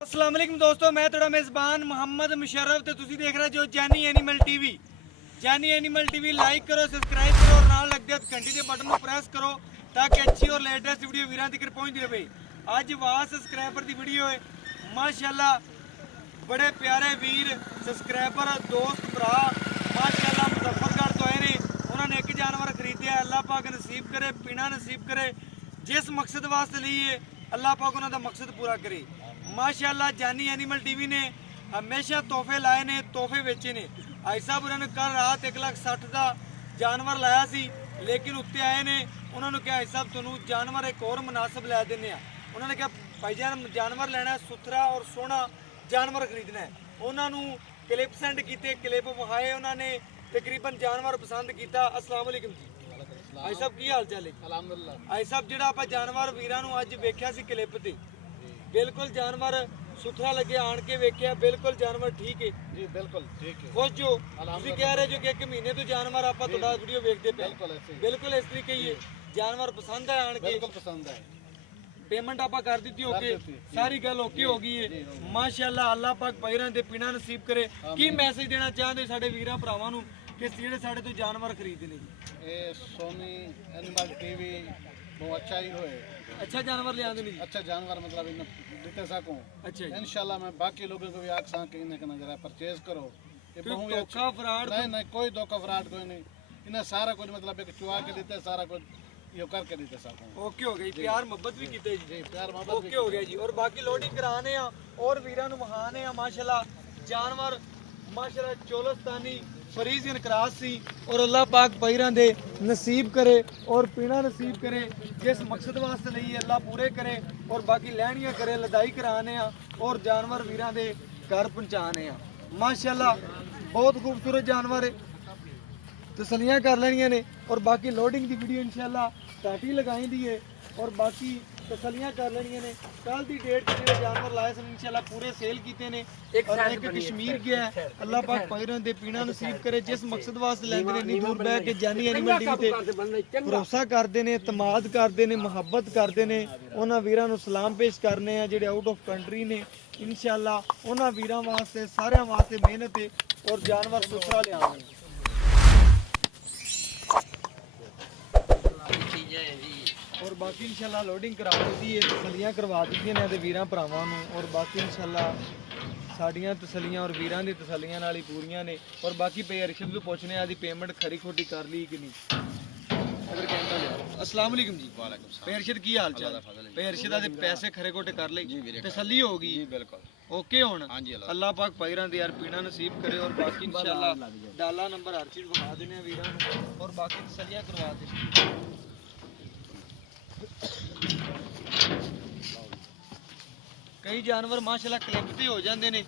अस्सलाम वालेकुम दोस्तों, मैं थोड़ा मेज़बान मोहम्मद मुशर्रफ तो तुसी देख रहे जो Jenny animal TV. Jenny animal TV like करो, सब्सक्राइब करो और नाल लग दे घंटी के बटन को प्रेस करो ताकि अच्छी और लेटेस्ट वीडियो वीरां तक पहुंचती रहे। अज वाह सब्सक्राइबर की वीडियो है माशाल्लाह, बड़े प्यारे वीर सब्सक्राइबर दोस्त भरा माशाल्लाह मुजफ्फरगढ़ तो आए ने। उन्होंने एक जानवर खरीदया, अल्लाह पाक नसीब करे, पीना नसीब करे, जिस मकसद वास्ते लिए अल्लाह पाक उन्होंने मकसद पूरा करे माशाल्लाह। जानी एनिमल टीवी ने हमेशा तोहफे लाए ने, तोहफे बेचे ने। भाई साहब उन्होंने कल रात 1,60,000 का जानवर लाया सी, लेकिन उत्ते आए ने, उन्होंने कहा भाई साहब तुहानू जानवर एक और मुनासिब लै दिंदे आ। उन्होंने कहा भाईजान जानवर लेना है, सुथरा और सोहना जानवर खरीदना है। उन्होंने क्लिप सेंड किए, क्लिप विखाए, उन्होंने तकरीबन जानवर पसंद किया। अस्सलाम वालेकुम जी भाई साहब, की हाल चाल है? अलहमदुलिल्लाह भाई साहब जो आप जानवर वीरां नू अज वेख्या सी क्लिप ते, बिल्कुल जानवर सुथरा लगे, आन के वेख्या बिल्कुल जानवर ठीक है जी, बिल्कुल ठीक है। खुश जो तुसीं कह रहे जो कि 1 महीने तो जानवर आप थोड़ा वीडियो वेखते पे, बिल्कुल ऐसे ही। बिल्कुल इस तरीके ही है। जानवर पसंद है, आन के बिल्कुल पसंद है। पेमेंट आप कर दी ओके, सारी गल ओके हो गई है माशाल्लाह। अल्लाह पाक पैरां ते पीना नसीब करे। की मैसेज देना चाहते साडे वीरां भरावां नू कि ਜਿਹੜੇ ਸਾਡੇ ਤੋਂ जानवर खरीदते ਨੇ जी? ये सोनी एनिमल टीवी बहुत अच्छा ही होए, अच्छा जानवर ले आंदे ने जी? अच्छा जानवर मतलब इन देते सकूं। अच्छा जी, इंशाल्लाह मैं बाकी लोगों को भी आखसा कि इन्हें कना जरा परचेज करो। ये कोई बहुत धोखा फ्रॉड नहीं नहीं, कोई धोखा फ्रॉड कोई नहीं। इन्हें सारा कुछ मतलब एक चुआ के देते, सारा कुछ ये करके देते सकूं। ओके हो गई, प्यार मोहब्बत भी कीते जी, जी प्यार मोहब्बत ओके हो गया जी। और बाकी लोडिंग कराने आ और वीरां नू वहाने आ माशाल्लाह। जानवर माशाल्लाह चोलस्तानी फरीजियन क्रॉस सी, और अल्लाह पाक पैरां दे नसीब करे और पीना नसीब करे, जिस मकसद वास्ते लिए अल्लाह पूरे करे। और बाकी लैनियां करे, लदाई कराने आ और जानवर वीरां दे घर पहुंचाने आ माशाल्लाह। बहुत खूबसूरत जानवर है, तसलियां कर लेनियां ने। और बाकी लोडिंग की वीडियो इंशाल्लाह घट ही लगाई दी है और बाकी तसलियां कर लेनियां ने। कल की डेट जो जानवर लाए सन इंशाल्लाह पूरे सेल किए ने। और एक कश्मीर गया है, अल्लाह पाक पैरां दे पीना नसीब करे, जिस मकसद वास्ते लैंदे ने। इन्नी दूर बह के जानी एनिमल टीवी ते भरोसा करते ने, तमाद करते ने, मुहब्बत करते ने। उन्हां वीरां नू सलाम पेश करने आ जेडे आउट ऑफ कंट्री ने। इंशाल्लाह उन्हां वीरां वास्ते सारियां वास्ते मेहनत है और जानवर सुथरा लिआवांगे। और बाकी इंशाल्लाह लोडिंग करा दी है, तसलियां करवा दी ने ते वीरां भरावां नू। और बाकी इंशाल्लाह साड़ियां तसलियां और वीरां दी तसलियां नाल ही पूरियां ने। और बाकी पे अरशद को पूछने आदि पेमेंट खरी खोटी कर ली कि नहीं। अगर कहता ले अस्सलाम वालेकुम जी। वालेकुम सलाम। पे अरशद की हाल चाल? पे अरशद दे पैसे खरे खोटे कर ले, तसल्ली होगी जी बिल्कुल ओके होना। हाँ जी अल्लाह पाक पैरां दे यार पीना नसीब करे। और बाकी इंशाल्लाह डाला नंबर हर चीज बता देने वीरां नू और बाकी तसलियां करवा दे। कई जानवर माशाल्लाह क्लिप ते हो जाते हैं,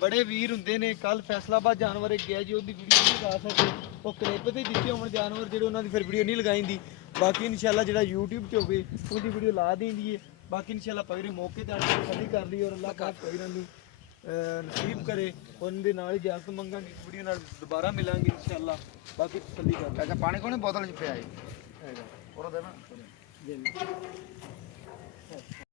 बड़े वीर होंगे ने। कल फैसलाबाद जानवर एक गया जी, उसकी वीडियो नहीं लगा सकते, वो क्लिप ते दिखे होने जानवर जो उन्होंने फिर वीडियो नहीं लगाई दी। बाकी इंशाल्लाह जो यूट्यूब से होगी उसकी वीडियो ला दी है। बाकी इंशाल्लाह पैरी मौके पर आके तसल्ली कर ली और अल्लाह पाक पैरां नू नसीब करे। और उनके नाल इजाजत मंगांगे, वीडियो नाल दोबारा मिलांगे इंशाल्लाह। बाकी तसल्ली कर अच्छा पानी को नहीं बोतल च पिया है और देना।